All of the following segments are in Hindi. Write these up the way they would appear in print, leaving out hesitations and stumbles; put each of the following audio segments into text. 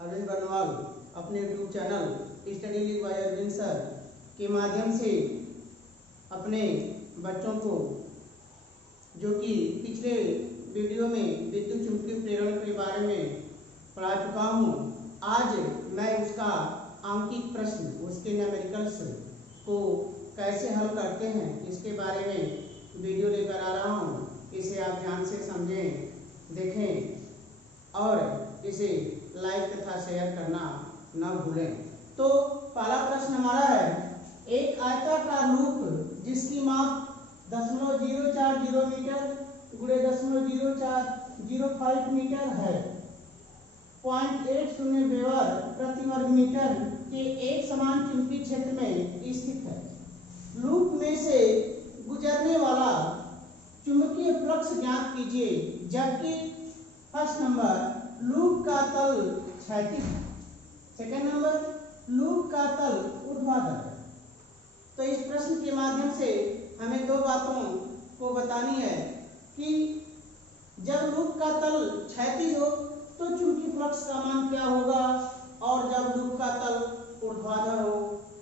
अरविंद बर्नवाल अपने YouTube channel Study League by Arvind sir के माध्यम से अपने बच्चों को, जो कि पिछले वीडियो में विद्युत चुंबकीय प्रेरण के बारे में पढ़ा चुका हूँ, आज मैं उसका आंकिक प्रश्न, उसके न्यूमेरिकल्स को कैसे हल करते हैं इसके बारे में वीडियो लेकर आ रहा हूँ। इसे आप ध्यान से समझें, देखें और इसे लाइक तथा शेयर करना न भूलें। तो पहला प्रश्न हमारा है, एक आयताकार लूप जिसकी माप 0.040 मीटर गुणे 0.0405 मीटर है, 0.80 वेबर प्रति वर्ग मीटर के एक समान चुंबकीय क्षेत्र में स्थित है। लूप में से गुजरने वाला चुंबकीय फ्लक्स ज्ञात कीजिए, जबकि फर्स्ट नंबर लूप का तल क्षैतिज है, सेकंड नंबर लूप का तल ऊर्ध्वाधर है। तो इस प्रश्न के माध्यम से हमें दो बातों को बतानी है कि जब लूप का तल क्षैतिज हो तो चुंबकीय फ्लक्स का मान क्या होगा, और जब लूप का तल ऊर्ध्वाधर हो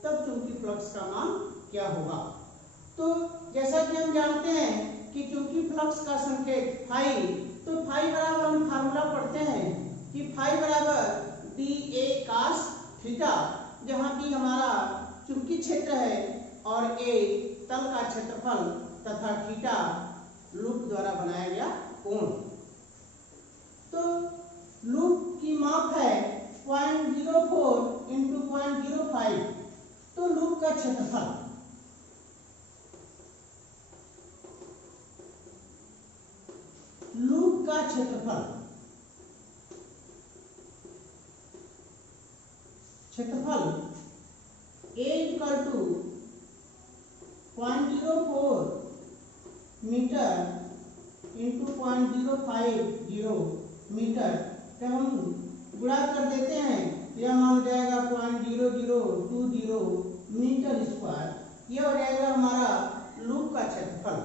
तब चुंबकीय फ्लक्स का मान क्या होगा। तो जैसा कि हम जानते हैं कि चूंकि फ्लक्स का संकेत फाई, तो फाई बराबर हम फार्मूला पढ़ते हैं कि फाई बराबर डी ए कास थीटा, जहाँ की हमारा चुंबकीय क्षेत्र है और ए तल का क्षेत्रफल तथा थीटा लूप द्वारा बनाया गया कोण। तो लूप की माप है 0.04 इंटू 0.05, तो लूप का क्षेत्रफल क्षेत्रफल A equal to 0.04 metre into 0.050 metre, जब हम गुणा कर देते हैं यह मान जाएगा 0.0020 मीटर स्क्वायर, यह हो जाएगा हमारा लूप का क्षेत्रफल।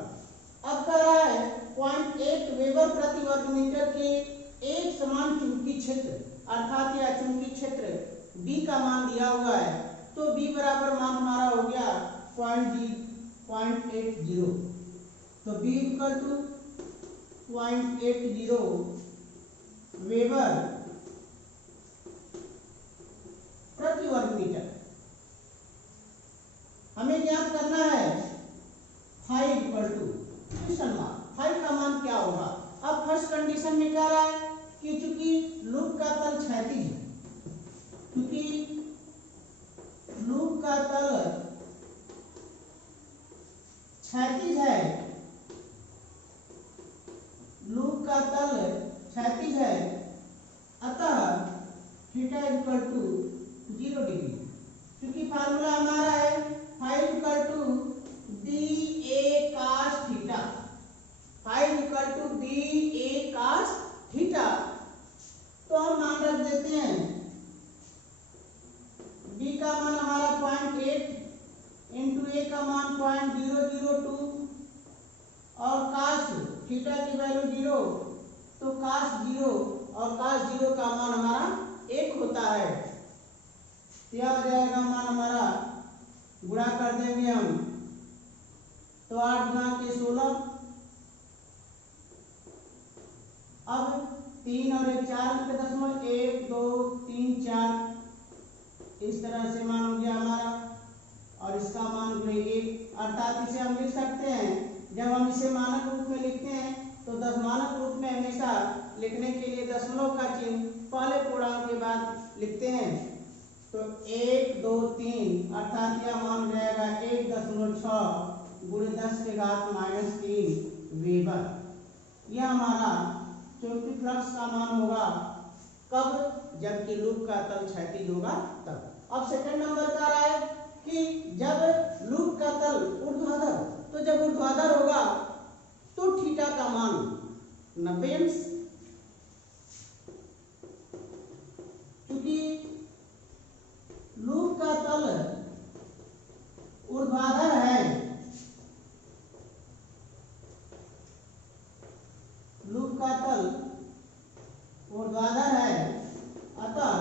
अब कह रहा है 0.8 वेबर प्रति वर्ग मीटर के एक समान चुंबकीय क्षेत्र, अर्थात यह चुंबकीय क्षेत्र B का मान दिया हुआ है, तो B बराबर मान हमारा हो गया 0.80, तो B इक्वल टू 0.80 वेबर प्रति वर्ग मीटर। हमें ज्ञात करना है phi equal to question mark, phi का मान क्या होगा। अब फर्स्ट कंडीशन में कह रहा है कि चूंकि लूप का तल क्षैतिज है, क्योंकि लूप का तल क्षैतिज है, लूप का तल क्षैतिज है, अतः थीटा इक्वल टू 0 डिग्री। क्योंकि फार्मूला हमारा है phi equal to D A cos theta, phi equal to D A cos theta. तो हम मान रख देते हैं b का मान हमारा 0.8 इंटू ए का मान 0.002 और कास थीटा की वैल्यू 0, तो कास 0 और कास 0 का मान हमारा 1 होता है। यह हो जाएगा मान हमारा, गुणा कर देंगे हम तो 8 गुणा के 16, अब 3 और 1 4 अंक के दशमलव 1 2 3 4 इस तरह से मान हो गया हमारा, और इसका मान गुणे 1, अर्थात इसे हम लिख सकते हैं, जब हम इसे मानक रूप में लिखते हैं तो मानक रूप में हमेशा लिखने के लिए दशमलव का चिन्ह पहले पूर्णांक के बाद लिखते हैं। तो 1 2 3 अर्थात यह मान हो जाएगा 1.6 गुणे 10 के घात -3 वेबर। यह हमारा चुंबकीय फ्लक्स का मान होगा कब, जबकि लूप का तल क्षैतिज होगा तब। अब सेकंड नंबर कह रहा है कि जब लूप का तल ऊर्ध्वाधर, तो जब ऊर्ध्वाधर होगा तो थीटा का मान 90 अंश, क्योंकि लूप का तल ऊर्ध्वाधर है, लूप का तल ऊर्ध्वाधर है, अतः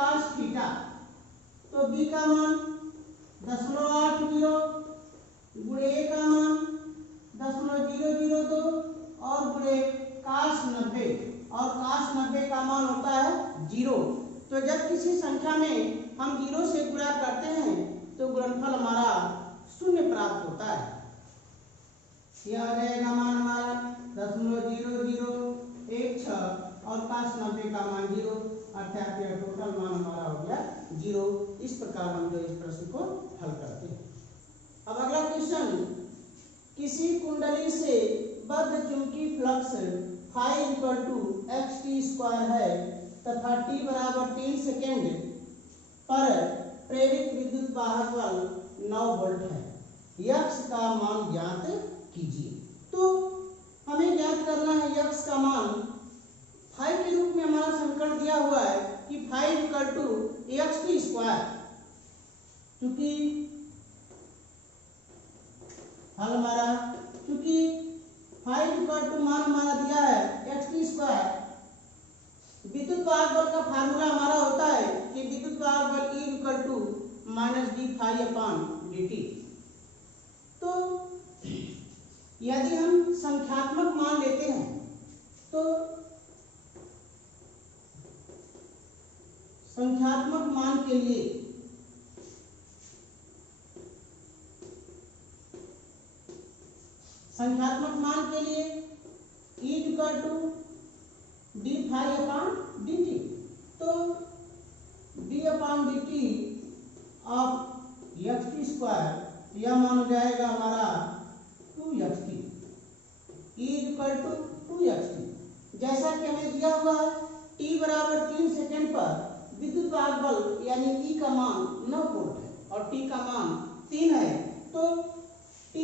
cos थीटा, तो b का मान 0.8 गुणे a का मान 0.002 और गुणे cos 90, और cos 90 का मान होता है 0। तो जब किसी संख्या में हम 0 से गुणा करते हैं तो गुणनफल हमारा 0 प्राप्त होता है। यह आ जाएगा मान हमारा 0.0016 और cos 90 का मान 0, अर्थात यह टोटल मान हमारा हो गया 0। इस प्रकार हम जो इस प्रश्न को हल करते हैं। अब अगला क्वेश्चन, किसी कुंडली से बद्ध चुंबकीय flux phi equal to xt² है तथा t बराबर 3 सेकेंड पर प्रेरित विद्युत वाहक बल 9 वोल्ट है, यक्स का मान ज्ञात कीजिए। तो हमें ज्ञात करना है यक्स का मान। फाई के रूप में हमारा समीकरण दिया हुआ है कि फाई इक्वल टू xt², क्योंकि हल हमारा, क्योंकि फाई इक्वल टू मान हमारा दिया है xt²। विद्युत वाहक बल का फार्मूला हमारा होता है कि विद्युत वाहक बल E equal to -d phi upon dt। तो यदि हम संख्यात्मक मान लेते हैं तो संख्यात्मक मान के लिए E equal to d phi upon dt, तो d upon dt of xt², यह मान हो जाएगा हमारा 2xt, E equal to 2xt। जैसा कि हमें दिया हुआ है t बराबर 3 सेकेंड पर विद्युत वाहक बल यानी E का मान 9 वोल्ट है और t का मान 3 है, तो t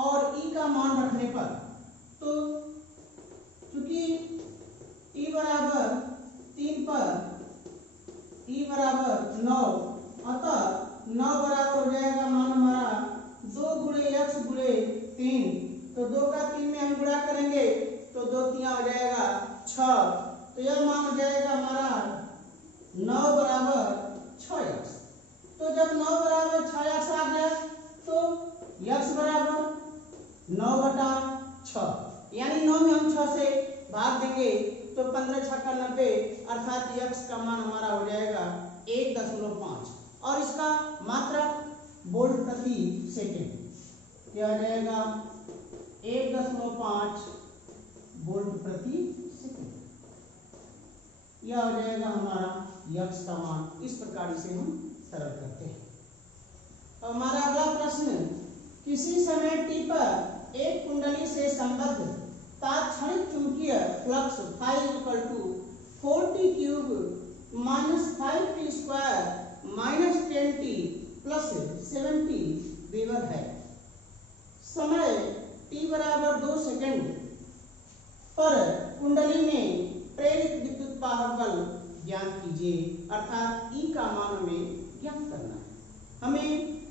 और E का मान रखने पर, तो चूंकि t बराबर 3 पर E बराबर 9, अतः 9 बराबर हो जाएगा मान हमारा 2 गुणे x गुणे 3, तो 2 का 3 में हम गुणा करेंगे तो 2 3 हो जाएगा 6, तो यह मान हो जाएगा हमारा 9 बराबर 6x। तो जब 9 बराबर 6x आ गया तो x बराबर 9/6, यानी 9 में हम 6 से भाग देंगे तो 15 6 का 90, अर्थात x का मान हमारा हो जाएगा 1.5 और इसका मात्रा वोल्ट प्रति सेकेंड क्या आ जाएगा 1.5 वोल्ट प्रति सेकेंड। यह हो जाएगा हमारा x का मान। इस प्रकार इसे हम सरल करते हैं। तो हमारा अगला प्रश्न, किसी समय t पर एक कुंडली से संबद्ध तात्क्षणिक चुंबकीय flux phi equal to 4t cube -5t² -10t plus 70 weber है। समय t बराबर 2 सेकेंड पर कुंडली में प्रेरित विद्युत वाहक बल ज्ञात कीजिए, अर्थात E का मान हमें ज्ञात करना है। हमें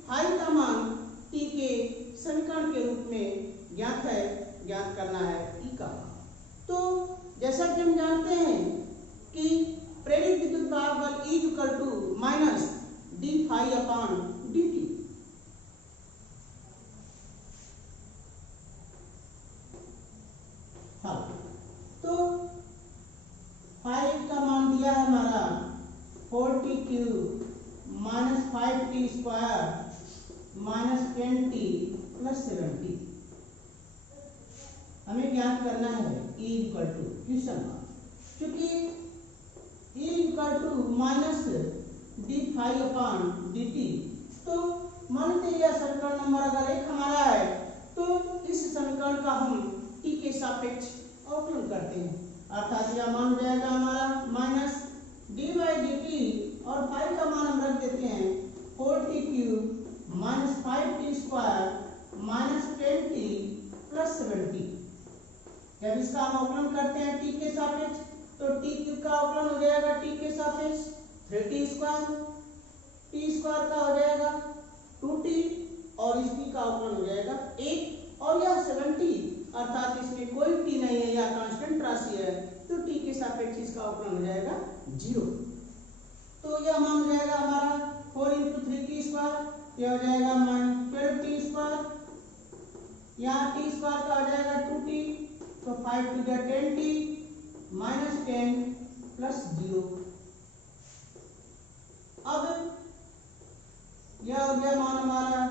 फाई का मान t के समीकरण के रूप में ज्ञात करना है E का मान। तो जैसा कि हम जानते हैं कि प्रेरित विद्युत वाहक बल E equal to -d phi upon dt। हाँ, तो फाई का मान दिया है हमारा 4t cube -5t² -10t plus 70। हमें ज्ञात करना है E equal to question mark, क्योंकि E equal to -d phi upon dt। तो मानते यह समीकरण नंबर अगर 1 हमारा है तो इस समीकरण का हम t के सापेक्ष अवकलन करते हैं, अर्थात यह मान हो जाएगा हमारा -d/dt और फाई का मान हम रख देते हैं 4t cube -5t² -10t plus 70। जब इसका हम अवकलन करते हैं t के सापेक्ष तो t क्यूब का अवकलन हो जाएगा t के सापेक्ष 3t², t² का हो जाएगा 2t और इस t का अवकलन हो जाएगा 1 और यह 70, अर्थात इसमें कोई t नहीं है, यह कांस्टेंट राशि है, तो t के सापेक्ष इसका अवकलन हो जाएगा 0। तो यहाँ टी स्क्वायर का आ जाएगा 2t, तो 5 टू 10t माइनस 10 प्लस 0। अब यह हो गया मान हमारा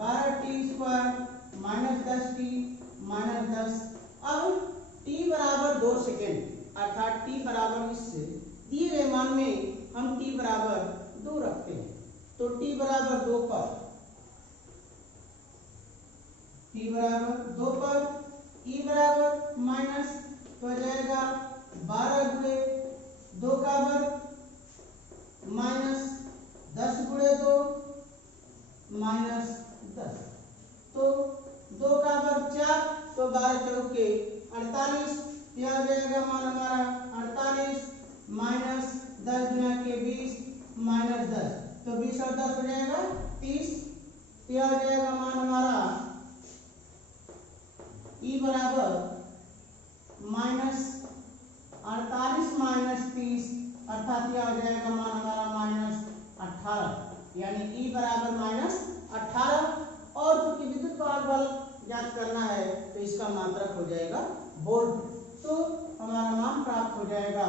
12t square minus 10t minus 10। अब t बराबर 2 सेकेंड अर्थात t बराबर इस दिए गए मान में हम t बराबर 2 रखते हैं, तो t बराबर 2 पर t बराबर 2 पर e बराबर माइनस तो आ जाएगा 12 गुणे 2 का वर्ग माइनस 10 गुणे 2 माइनस 10, तो 2 का वर्ग 4, तो 12 चौके 48, यह आ जाएगा मान हमारा 48 माइनस 10 गुना के 20 माइनस 10, तो 20 और 10 हो जाएगा 30, यह आ जाएगा मान हमारा ई बराबर माइनस 48 माइनस 30 अर्थात यह आ जाएगा मान हमारा माइनस 18, यानी ई बराबर माइनस 18। और चूंकि विद्युत वाहक बल ज्ञात करना है तो इसका मात्रक हो जाएगा वोल्ट, तो हमारा मान प्राप्त हो जाएगा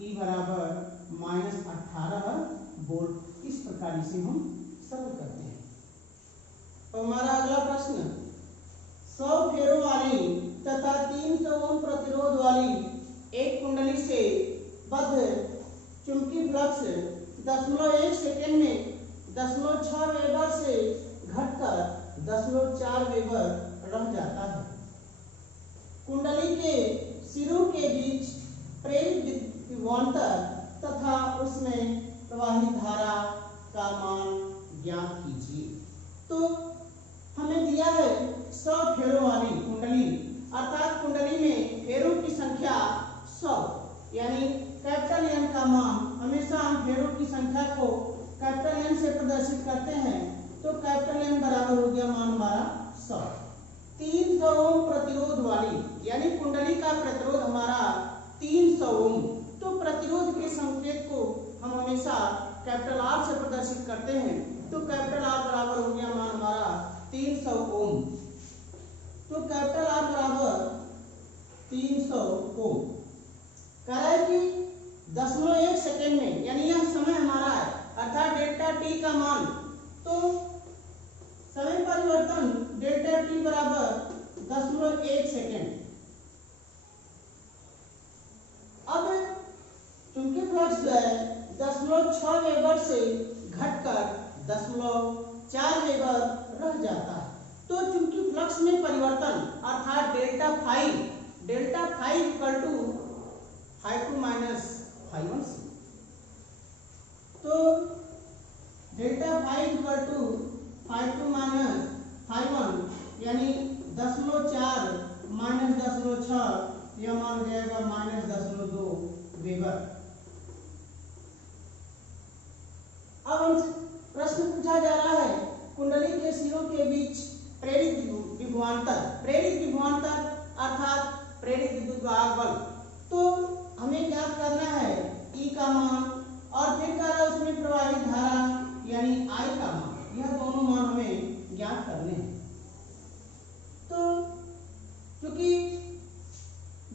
ई बराबर माइनस 18 वोल्ट। इस प्रकार इसे हम सरल करते हैं। तो हमारा अगला प्रश्न 100 फेरों वाली तथा 300 ओम प्रतिरोध वाली एक कुंडली से बद्ध चुंबकीय फ्लक्स 0.1 सेकेंड में 0.6 वेबर से घटकर 0.4 वेबर रह जाता है। कुंडली के सिरों के बीच प्रेरित विभवांतर तथा उसमें प्रवाहित धारा का मान ज्ञात कीजिए। तो हमें दिया है 100 फेरों वाली कुंडली, अर्थात कुंडली में फेरों की संख्या 100, यानी कैपिटल एन का मान, हमेशा हम फेरों की संख्या को कैपिटल एन से प्रदर्शित करते हैं, तो कैपिटल एन बराबर हो गया मान हमारा 100। 300 ओम प्रतिरोध वाली, यानी कुंडली का प्रतिरोध हमारा 300 ओम, तो प्रतिरोध के संकेत को हम हमेशा कैपिटल आर से प्रदर्शित करते हैं, तो कैपिटल आर बराबर हो गया मान हमारा 300 ओम, तो कैपिटल आर बराबर 300 ओम। कह रहा है कि 0.1 सेकेंड में, यानी यह समय हमारा है, अर्थात डेल्टा टी का मान, तो समय परिवर्तन डेल्टा टी बराबर 0.1 सेकेंड। अब चुंबकीय फ्लक्स जो है 0.6 वेबर से घटकर 0.4 वेबर रह जाता है, तो चुंबकीय फ्लक्स में परिवर्तन अर्थात delta phi equal to φ2 minus φ1, तो delta phi equal to φ2 minus φ1, यानी 0.4 माइनस 0.6, यह मान हो जाएगा माइनस 0.2 वेबर। अब हमसे प्रश्न पूछा जा रहा है कुंडली के सिरों के बीच प्रेरित विभवांतर अर्थात प्रेरित विद्युत वाहक बल, तो हमें ज्ञात करना है ई का मान और फिर कह रहा है उसमें प्रवाहित धारा यानी आई का मान, यह दोनों मान हमें ज्ञात करने हैं। तो क्योंकि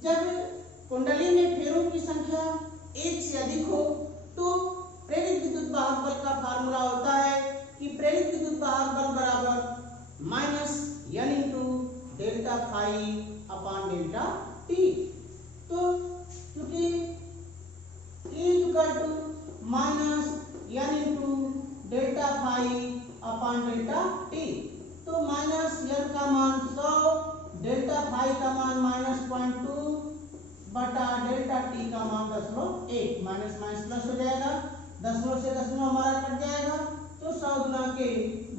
जब कुंडली में फेरों की संख्या 1 से अधिक हो तो प्रेरित विद्युत वाहक बल का फार्मूला होता है कि प्रेरित विद्युत वाहक बल बराबर minus n into delta five upon delta T. तो क्योंकि E equal to minus n into delta five upon delta T, तो माइनस n का मान 100, डेल्टा फाइव का मान माइनस 0.2 बटा डेल्टा टी का मान 0.1, माइनस माइनस प्लस हो जाएगा, दशमलव से दशमलव हमारा कट जाएगा, तो 100 गुना के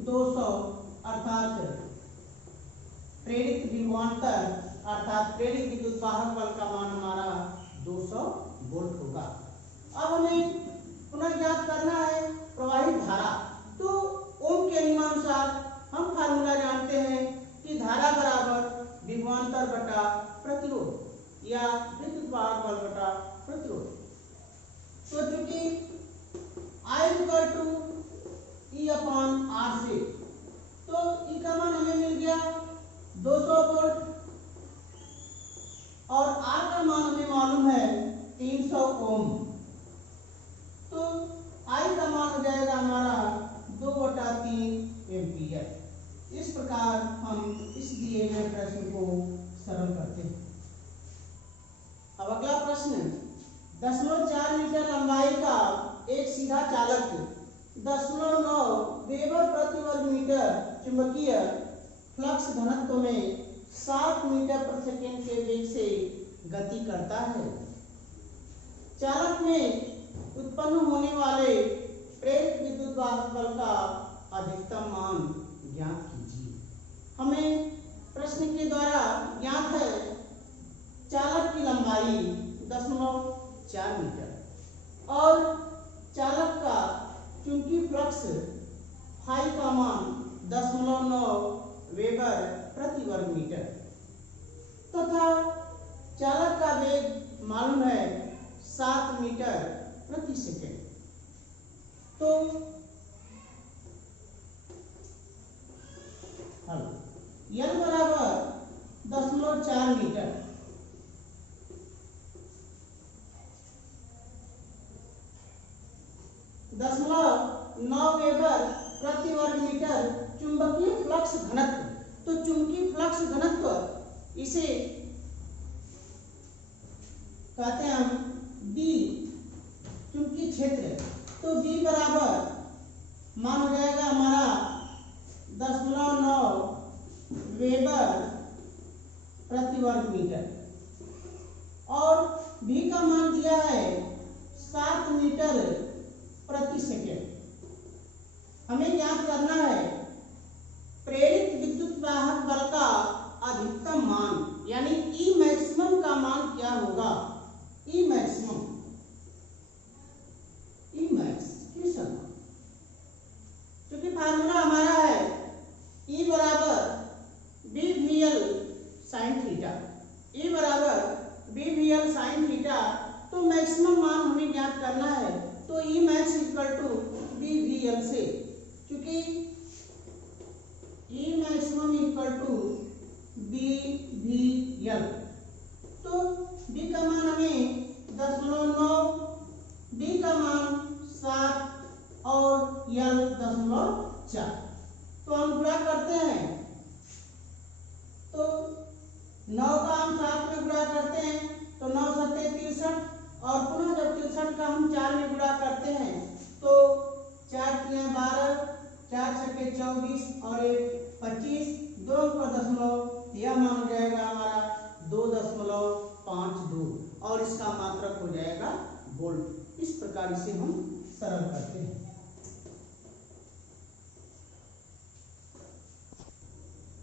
200 अर्थात प्रेरित विभवांतर अर्थात प्रेरित विद्युत वाहक बल का मान हमारा 200 वोल्ट होगा। अब हमें पुनः ज्ञात करना है प्रवाहित धारा, तो ओम के नियमानुसार हम फार्मूला जानते हैं कि धारा बराबर विभवांतर बटा प्रतिरोध या विद्युत वाहक बल बटा प्रतिरोध। तो चूंकि I equal to E upon R से, तो ई का मान हमें मिल गया 200 वोल्ट और R का मान हमें मालूम है 300 ओम। तो I का मान हो जाएगा हमारा 2/3 एम्पियर। इस प्रकार हम इस दिए गए प्रश्न को सरल करते हैं। अब अगला प्रश्न, 0.4 मीटर लंबाई का एक सीधा चालक 0.9 वेबर प्रति वर्ग मीटर चुंबकीय फ्लक्स घनत्व में 60 मीटर प्रति सेकंड के वेग से गति करता है। चालक में उत्पन्न होने वाले प्रेरित विद्युत वाहक बल का अधिकतम मान ज्ञात कीजिए। हमें प्रश्न के द्वारा ज्ञात है चालक की लंबाई 0.4 मीटर और चालक का चुंबकीय फ्लक्स फाई का मान 0.9 वेबर प्रति वर्ग मीटर तथा चालक का वेग मालूम है 7 मीटर प्रति सेकंड। तो हल L बराबर 0.4 मीटर 0.9 वेबर प्रति वर्ग मीटर चुंबकीय फ्लक्स घनत्व। तो चुंबकीय फ्लक्स घनत्व इसे कहते हैं हम B चुंबकीय क्षेत्र। तो B बराबर मान हो जाएगा हमारा 0.9 वेबर प्रति वर्ग मीटर और B का मान दिया है 7 मीटर प्रति सेकंड। हमें ज्ञात करना है प्रेरित विद्युत वाहक बल का अधिकतम मान, यानी ई मैक्सिमम का मान क्या होगा। E maximum, E max question, क्योंकि फार्मूला हमारा है ई बराबर B V L sine theta. E बराबर B V L sine theta. तो मैक्सिमम मान हमें ज्ञात करना है। तो E max equal to B V L से, क्योंकि E maximum equal to B V L. तो बी का मान हमें 0.9, बी का मान 7 और एल 0.4। तो हम गुणा करते हैं। तो 9 का हम 7 में गुणा करते हैं तो 9 सत्ते 63 और पुनः जब 63 का हम 4 में गुणा करते हैं तो 4 तिया 12, 4 छक्के 24 और 1 25, 2 पर दशमलव, यह मान हो जाएगा हमारा 2.52 और इसका मात्रक हो जाएगा वोल्ट। इस प्रकार इसे हम सरल करते हैं।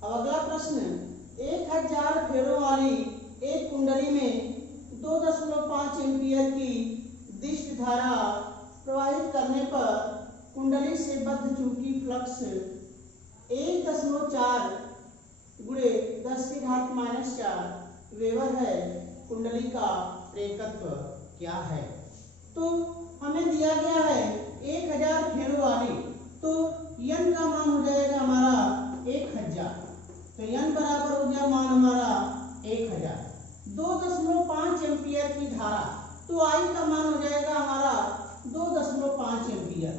अब अगला प्रश्न, 1000 फेरों वाली एक कुंडली में 2.5 एम्पियर की दिष्ट धारा प्रवाहित करने पर कुंडली से बद्ध चुंबकीय फ्लक्स 1.4 गुणे 10⁻⁴ वेबर है। कुंडली का प्रेरकत्व क्या है। तो हमें दिया गया है 1000 फेरों वाली। तो n का मान हो जाएगा हमारा 1000। तो n बराबर हो गया मान हमारा 1000। 2.5 एम्पियर की धारा, तो I का मान हो जाएगा हमारा 2.5 एम्पियर।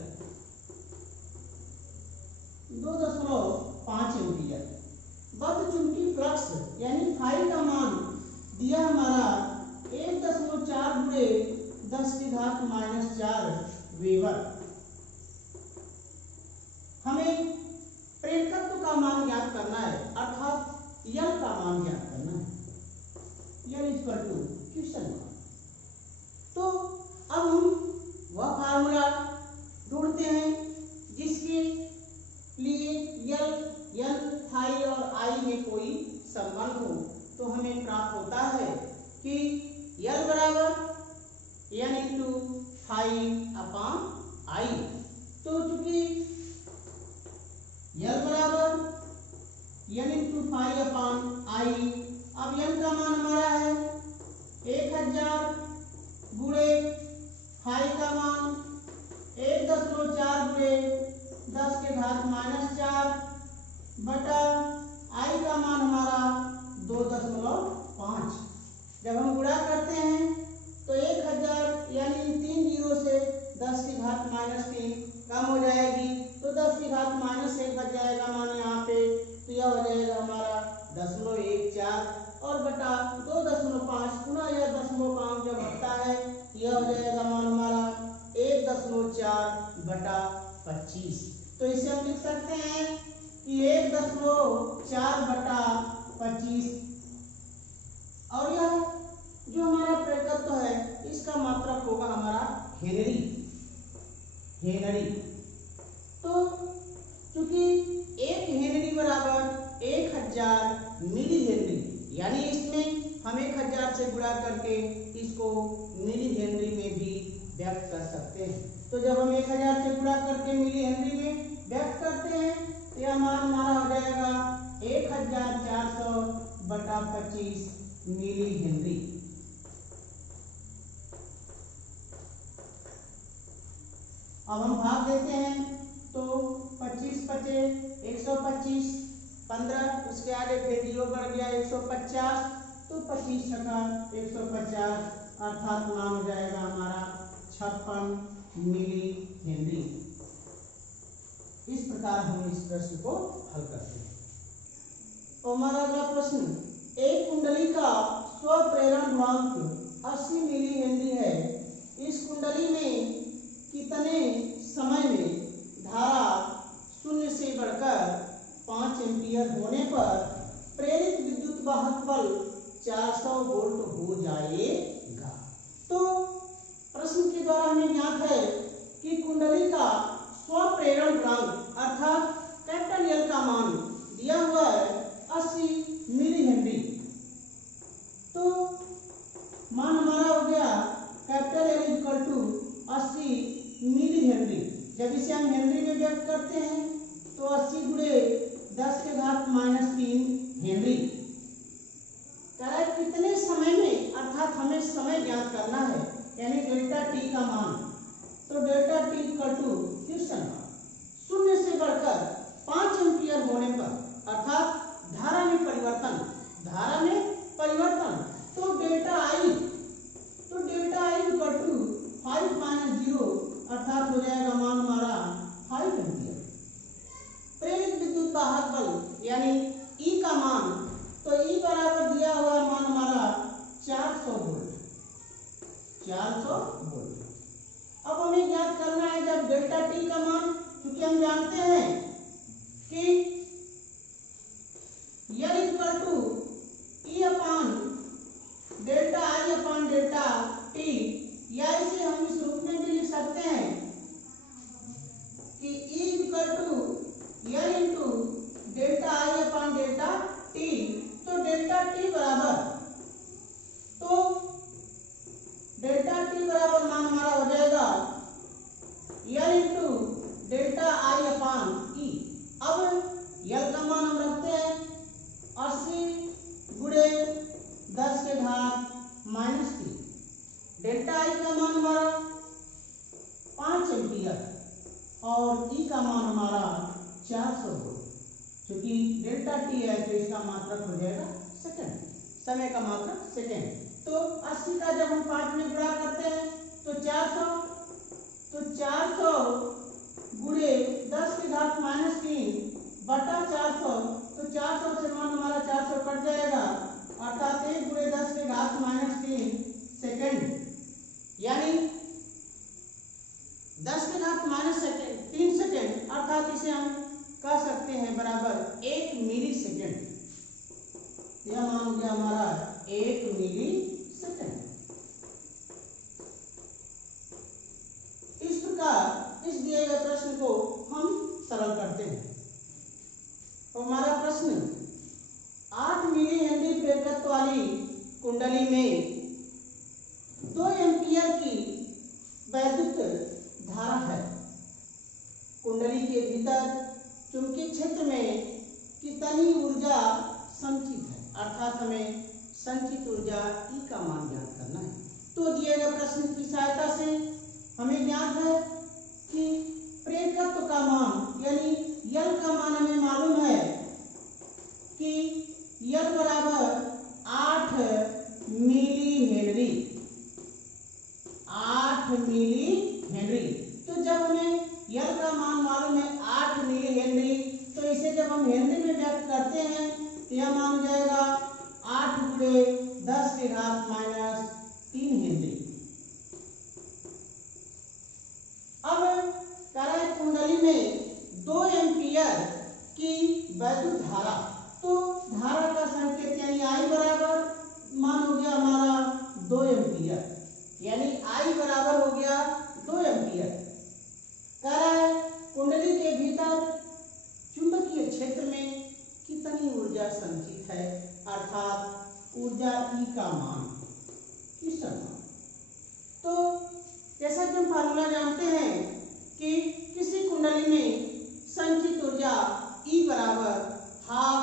2.5 एम्पियर। बद्ध चुंबकीय फ्लक्स यानी फाई का मान दिया हमारा 1.4 गुणे 10⁻⁴ वेबर। हमें प्रेरकत्व का मान ज्ञात करना है, अर्थात L का मान ज्ञात करना है। L equal to question mark. तो अब हम वह फार्मूला ढूंढते हैं जिसके लिए L, फाई और I में कोई संबंध हो। तो हमें प्राप्त होता है कि L बराबर n into phi upon I। तो चूंकि L बराबर n into phi upon I, अब n का मान हमारा है 1000 गुणे फाई का मान 1.4 गुणे 10⁻⁴ बटा I का मान हमारा 2.5। जब हम गुणा करते हैं तो 1000 यानी 3 जीरो से 10 की घात -3 कम हो जाएगी, तो 10 की घात -1 बच जाएगा मान यहाँ पे। तो यह हो जाएगा हमारा 0.14 और बटा 2.5 पुनः यह दशमलव का अंक जब होता है यह हो जाएगा मान हमारा 1.4 बटा 25। तो इसे हम लिख सकते हैं कि 1.4 बटा 25। और यह जो हमारा प्रेरकत्व है इसका मात्रक होगा हमारा हेनरी। तो चूंकि 1 हेनरी बराबर 1000 मिली हेनरी, यानी इसमें हम 1000 से गुणा करके इसको मिली हेनरी में भी व्यक्त कर सकते हैं। तो जब हम 1000 से गुणा करके मिली हेनरी में व्यक्त करते हैं तो यह मान हमारा हो जाएगा 1400 बटा 25 मिली हेनरी। अब हम भाग देते हैं तो 25 बचे 125, 15 उसके आगे फिर 0 बढ़ गया 150, तो 25 छका 150 अर्थात मान हो जाएगा हमारा 56 मिली हेनरी। इस प्रकार हम इस प्रश्न को हल करते हैं। तो हमारा अगला प्रश्न, एक कुंडली का स्वप्रेरण गुणांक 80 मिली हेनरी है। इस कुंडली में कितने समय में धारा 0 से बढ़कर 5 एम्पीयर होने पर प्रेरित विद्युत वाहक बल 400 वोल्ट हो जाएगा? तो प्रश्न के द्वारा हमें ज्ञात है कि कुंडली का स्वप्रेरण गुणांक अर्थात कैपिटल एल का मान दिया हुआ है 80 मिली हेनरी। तो मान हमारा हो गया capital L equal to 80 millihenry. जब इसे हम हेनरी में व्यक्त करते हैं तो 80 गुणे 10 के घात -3 हेनरी। कह रहा है कितने समय में, अर्थात हमें समय ज्ञात करना है यानी डेल्टा टी का मान। तो delta T equal to question 0 से बढ़कर 5 एम्पीयर होने पर अर्थात धारा में परिवर्तन, तो डेल्टा आई इक्वल टू 5 - 0 अर्थात हो जाएगा मान हमारा 5 एम्पीयर। प्रेरित विद्युत वाहक बल यानी ई का मान, तो ई बराबर दिया हुआ मान हमारा 400 वोल्ट। अब हमें ज्ञात करना है जब डेल्टा टी का मान, क्योंकि हम जानते हैं कि L equal to E upon delta I upon delta T, या इसे हम इस रूप में भी लिख सकते हैं कि E equal to L into delta I upon delta T. तो डेल्टा टी बराबर, तो डेल्टा टी बराबर मान हमारा हो जाएगा L इंटू डेल्टा आई अपान ई। अब L का मान हम रखते हैं 80 गुणे 10 के घात -3। डेल्टा आई का मान हमारा 5 एम्पीयर और ई का मान हमारा 400 वोल्ट। क्योंकि डेल्टा टी है तो इसका मात्रक हो जाएगा सेकंड, समय का मात्रक सेकंड। तो 80 का जब हम 5 में गुणा करते हैं तो 400 गुणे 10 की घात -3 बटा 400, तो 400 से मान हमारा 400 कट जाएगा अर्थात 1 गुणे 10 की घात -3 सेकंड, यानी 10 के घात -3 सेकंड अर्थात इसे हम कह सकते हैं बराबर 1 मिली सेकंड। यह मान हो गया हमारा 1 मिली सेकंड। इस प्रकार इस दिए गए प्रश्न को हम सरल करते हैं। तो हमारा प्रश्न 8 मिली हेनरी प्रेरकत्व वाली कुंडली में 2 एम्पीयर की वैद्युत धारा है। कुंडली के भीतर चुंबकीय क्षेत्र में कितनी ऊर्जा संचित है, अर्थात हमें संचित ऊर्जा ई का मान ज्ञात करना है। तो दिए गए प्रश्न की सहायता से हमें ज्ञात है कि प्रेरकत्व का मान यानी L का मान हमें मालूम है कि यल बराबर 8 मिली हेनरी, 8 मिली हेनरी। तो जब हमें यल का मान मालूम है 8 मिली हेनरी, तो इसे जब हम हेनरी में व्यक्त करते हैं तो यह मान हो जाएगा 8 गुणे 10 के घात माइनस 3 हेनरी। अब कह रहा है कुंडली में 2 एम्पियर की वैद्युत धारा, तो धारा का संकेत यानी आई बराबर मान हो गया हमारा 2 एम्पियर, यानी आई बराबर हो गया 2 एम्पियर। कह रहा है कुंडली के भीतर चुंबकीय क्षेत्र में कितनी ऊर्जा संचित है, अर्थात ऊर्जा ई का मान किस समान। तो जैसा कि हम फार्मूला जानते हैं कि किसी कुंडली में संचित ऊर्जा ई बराबर हाफ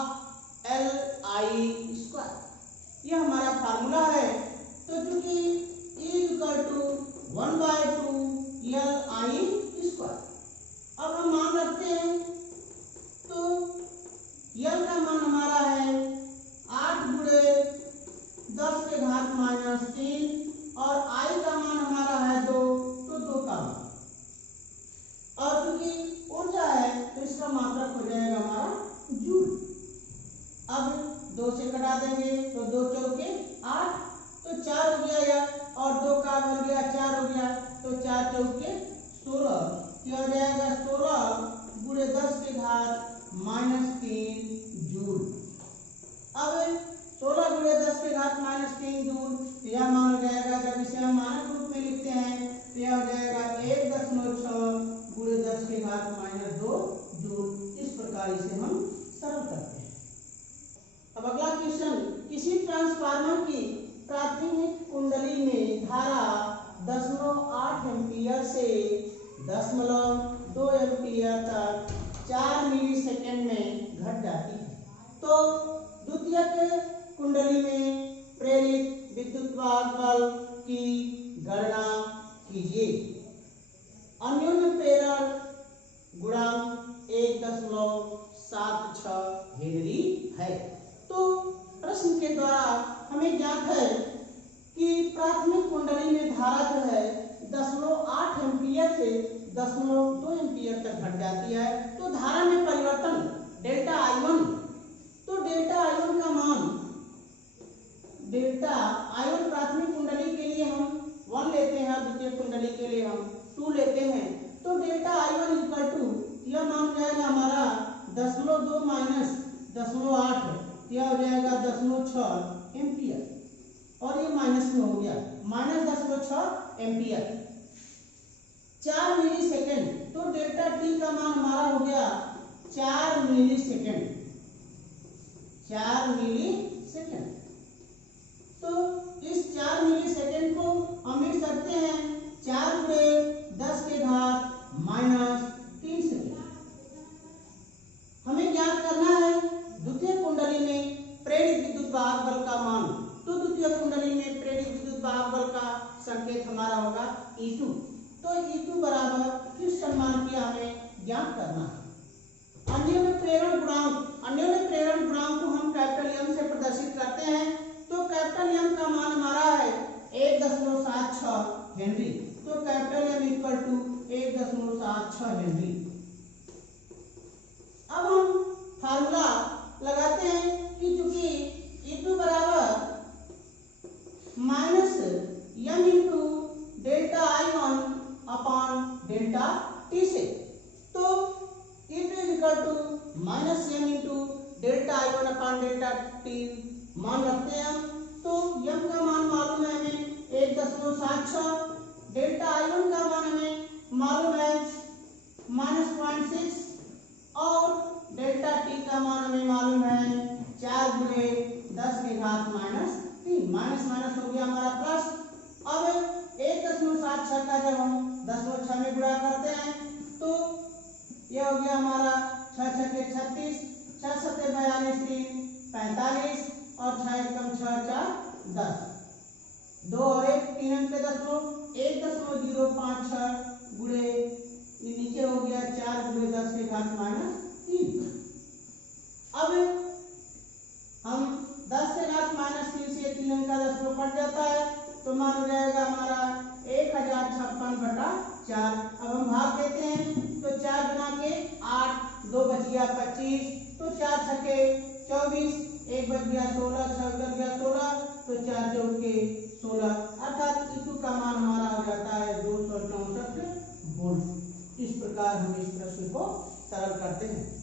एल आई स्क्वायर, यह हमारा फार्मूला है। तो चूंकि E equal to 1/2 L I square, अब हम मान रखते हैं तो यल का मान हमारा है 8 गुणे 10 के घात माइनस 3 और आई का मान हमारा है 2, तो 2 का मान, और क्योंकि ऊर्जा है तो इसका मात्रक हो जाएगा हमारा जूल। अब 2 से कटा देंगे तो 2 चौके 8, तो 4 हो गया या, और 2 का बन गया 4 हो गया, तो 4 चौके 16, क्या हो जाएगा 16 गुणे 10 के घात माइनस 3 जूल। अब 16 गुणे 10 के घात माइनस 3 जूल, तो यह मान हो जाएगा, जब इसे हम मानक रूप में लिखते हैं तो यह हो जाएगा 1.6 गुणे 10 के घात माइनस 2 जूल। इस प्रकार इसे हम सरल करते हैं। अब अगला क्वेश्चन, किसी ट्रांसफार्मर की प्राथमिक कुंडली में धारा 0.8 एम्पियर से 0.2 एम्पियर तक 4 मिली सेकेंड में घट जाती है, तो द्वितीयक कुंडली में प्रेरित विद्युत बल की गणना कीजिए। अन्योन्य प्रेरण गुणांक 1.76 हेनरी है। तो प्रश्न के द्वारा हमें ज्ञात है कि प्राथमिक कुंडली में धारा जो है 0.8 एम्पियर से 0.2 एम्पियर तक घट जाती है, तो धारा में परिवर्तन डेल्टा I1, तो डेल्टा I1 का मान, डेल्टा I1 प्राथमिक कुंडली के लिए हम 1 लेते हैं, द्वितीय कुंडली के लिए हम 2 लेते हैं, तो डेल्टा I1 इक्वल टू यह मान जाएगा हमारा 0.2 माइनस 0.8, यह हो जाएगा 0.6 एम्पियर, और ये माइनस में हो गया माइनस 0.6 एम्पियर। 4 मिली सेकेंड, तो डेल्टा टी का मान हमारा हो गया 4 मिली सेकेंड, 4 मिली सेकेंड। तो इस 4 मिली सेकेंड को हम लिख सकते हैं 4 गुणे 10 के घात माइनस 3 सेकेंड। हमें ज्ञात करना है द्वितीय कुंडली में प्रेरित विद्युत वाहक बल का मान, तो द्वितीय कुंडली में प्रेरित विद्युत वाहक बल का संकेत हमारा होगा E2, तो E2 बराबर किस सम्मान की हमें ज्ञात करना है। अन्योन्य प्रेरण गुणांक, अन्योन्य प्रेरण गुणांक को हम कैपिटल एम से प्रदर्शित करते हैं, तो कैपिटल एम का मान हमारा है 1.76 हेनरी, तो capital M equal to 1.76 henry. अब हम फार्मूला लगाते हैं कि चूंकि E2 बराबर minus M into delta I1 upon delta T से, तो E2 equal to minus M into delta I1 upon delta T मान रखते हैं हम, तो m का मान मालूम है हमें 1.76, डेल्टा I1 का मान हमें मालूम है -0.6 और डेल्टा टी का मान हमें मालूम है 4 गुणे 10 के घात माइनस 3, माइनस माइनस हो गया हमारा प्लस। अब 1.76 का जब हम 0.6 में गुणा करते हैं तो यह हो गया हमारा 6 6 के 36, 6 7 42 3 45 और 6 एकम 6 4 10, 2 और 1 3 अंक के दशमलव 1.056 गुणे नीचे हो गया 4 गुणे 10 के घात माइनस 3। अब 10 से घात -3 से 3 अंक का 10 कट जाता है, तो मान हो जाएगा हमारा 1056/4। अब हम भाग देते हैं, तो 4 गुना के 8, 2 बच गया 25, तो 4 छके 24, 1 बच गया 16, 6 बच गया 16, तो 4 चौके 16, अर्थात E2 का मान हमारा हो जाता है 264 वोल्ट। इस प्रकार हम इस प्रश्न को सरल करते हैं।